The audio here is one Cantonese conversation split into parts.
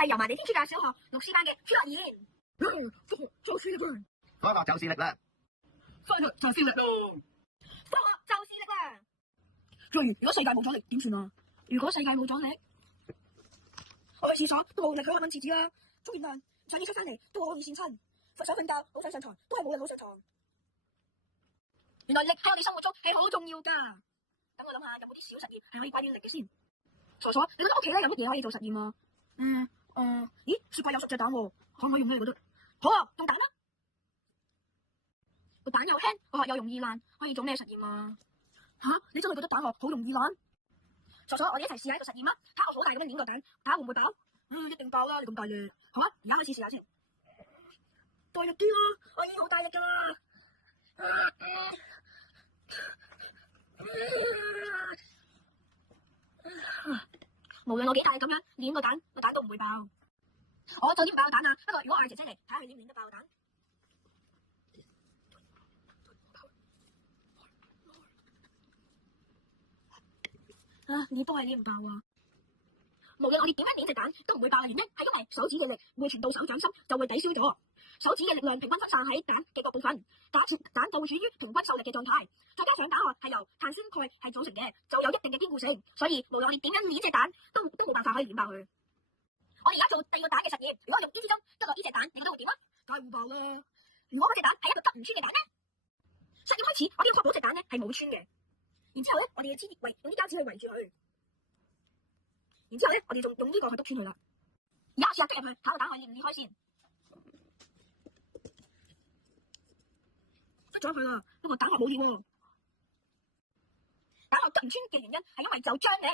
係油麻地天主教小學6C班嘅朱樂妍。科學就是力量，科學就是力量，科學就是力量，科學就是力量。如果世界冇阻力點算啊？如果世界冇阻力，我去廁所都冇力去開蚊廁紙啦。沖完涼上嘢出翻嚟都好易跣親，想瞓覺好想上床都係冇人好上床。原來力喺我哋生活中係好重要噶。等我諗下有冇啲小實驗係可以關於力嘅先。傻傻，你覺得屋企咧有乜嘢可以做實驗啊？咦，雪櫃有熟隻蛋喎，可唔可以用咧？你覺得？好啊，用蛋啦。個蛋又輕，個殼又容易爛，可以做咩實驗啊？吓，你真係覺得蛋殼好容易爛？傻傻，我哋一齊試下呢個實驗啊！睇下我好大咁樣捏個蛋，睇下會唔會爆？一定爆啦！你咁大力，好啊！而家開始試下先。大力啲啦，我已經好大力噶啦。無論我幾大力咁樣捏個蛋，個蛋都唔會爆。我就捏唔爆個蛋啊！不過如果我嗌姐姐嚟，睇下佢捏唔捏得爆個蛋。捏都係捏唔爆啊！無論我哋點樣捏隻蛋都唔會爆嘅原因，係因為手指嘅力會傳到手掌心，就會抵消咗。手指嘅力量平均分散喺蛋嘅各部分，蛋就會處於平均受力嘅狀態。再加上蛋殼係由碳酸鈣係組成嘅，就有一定嘅堅固性，所以無論我哋點樣捏隻蛋，都冇辦法可以捏爆佢。我哋而家做第二個蛋嘅實驗，如果我用呢支針拮落呢隻蛋，你覺得會點啊？梗係會爆啦！如果嗰隻蛋係一個拮唔穿嘅蛋咧，實驗開始，我哋要確保隻蛋咧係冇穿嘅。然之後咧，我哋要用啲膠紙去圍住佢。然之後咧，我哋仲用呢個去篤穿佢啦。而家我試下拮入去，睇下個蛋殼裂唔裂開先。拮咗佢啦，不過蛋殼冇裂喎。蛋殼拮唔穿嘅原因係因為就張力。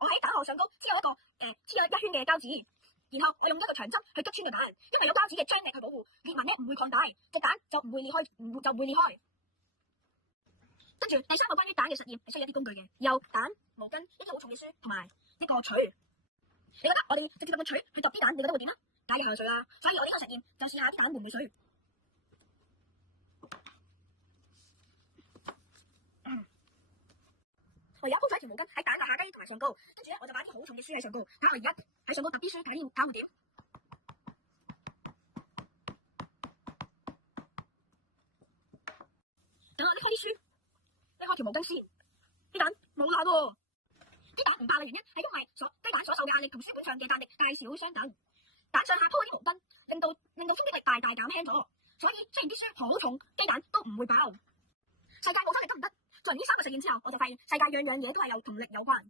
我喺蛋殼上高黐有一圈嘅膠紙，然後我用一個長針去拮穿個蛋，因為有膠紙嘅張力去保護，裂紋咧唔會擴大，隻蛋就唔會裂開，就唔會裂開。跟住第三個關於蛋嘅實驗係需要一啲工具嘅，有蛋、毛巾、一啲好重嘅書同埋一個錘。你覺得我哋直接用個錘去揼啲蛋，你覺得會點啊？梗係下水啦，所以我呢個實驗就試下啲蛋會唔會水。我而家鋪咗一條毛巾喺蛋嘅下低同埋上高，跟住咧我就擺啲好重嘅書喺上高，睇下我而家喺上高揼啲書，睇會點。等我拎開啲書，拎開條毛巾先，啲蛋冇爛喎。啲蛋唔爆嘅原因係因為雞蛋所受嘅壓力同書本上嘅壓力大小相等，蛋上下鋪嗰啲毛巾令到衝擊力大減輕咗，所以雖然啲書好重，雞蛋都唔會爆。世界冇阻力得唔得？做完呢3個實驗之後，我就發現世界樣樣嘢都係同力有關。